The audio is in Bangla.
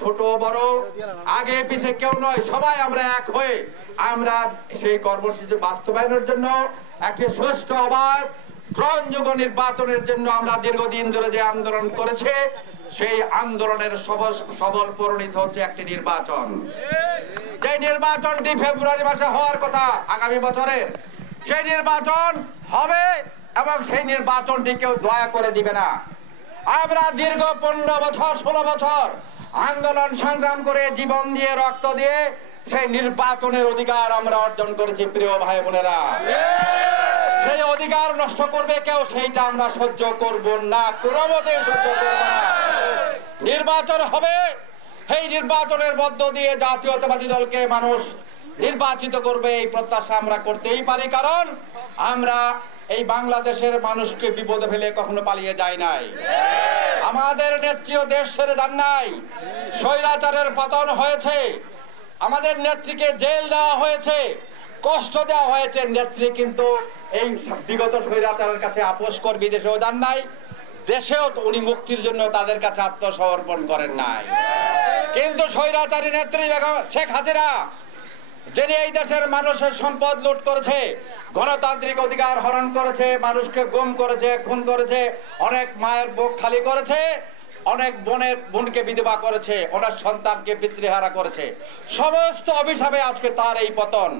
ছোট বড় আগে পিছে কেউ নয়, সবাই আমরা এক হয়ে আমরা সেই কর্মসূচি বাস্তবায়নের জন্য একটি সুষ্ঠু অবাধ গ্রহণযোগ্য নির্বাচনের জন্য আমরা দীর্ঘদিন ধরে যে আন্দোলন করেছে সেই আন্দোলনের সবল পরিণত হচ্ছে একটি নির্বাচন। যে নির্বাচনটি ফেব্রুয়ারি মাসে হওয়ার কথা আগামী বছরের, সেই নির্বাচন হবে এবং সেই নির্বাচনটি কেউ দয়া করে দিবে না। আমরা দীর্ঘ 15 বছর 16 বছর আন্দোলন সংগ্রাম করে জীবন দিয়ে রক্ত দিয়ে সেই নির্বাচনের অধিকার আমরা অর্জন করেছি। প্রিয় ভাই বোনেরা, সেই অধিকার নষ্ট করবে কেউ, সেইটা আমরা সহ্য করব না, কোনো মতে সহ্য করব না। নির্বাচন হবে, এই নির্বাচনের মধ্য দিয়ে জাতীয়তাবাদী দলকে মানুষ নির্বাচিত করবে, এই প্রত্যাশা আমরা করতেই পারি। কারণ আমরা এই বাংলাদেশের মানুষকে বিপদে ফেলে কখনো পালিয়ে যাই নাই। আমাদের নেত্রীও দেশ ছেড়ে যান নাই। স্বৈরাচারের পতন হয়েছে, আমাদের নেত্রীকে জেল দেওয়া হয়েছে, কষ্ট দেওয়া হয়েছে। নেত্রী কিন্তু এই বিগত স্বৈরাচারের কাছে আপোষ করে বিদেশেও যান নাই, দেশেও উনি মুক্তির জন্য তাদের কাছে আত্মসমর্পণ করেন নাই। কিন্তু স্বৈরাচারী নেত্রী বেগম শেখ হাসিনা, যিনি এই দেশের মানুষের সম্পদ লুট করেছে, গণতান্ত্রিক অধিকার হরণ করেছে, মানুষকে গুম করেছে, খুন করেছে, অনেক মায়ের বুক খালি করেছে, অনেক বোনকে বিধবা করেছে, অনেক সন্তানকে পিতৃহারা করেছে, সমস্ত অভিশাপে আজকে তার এই পতন।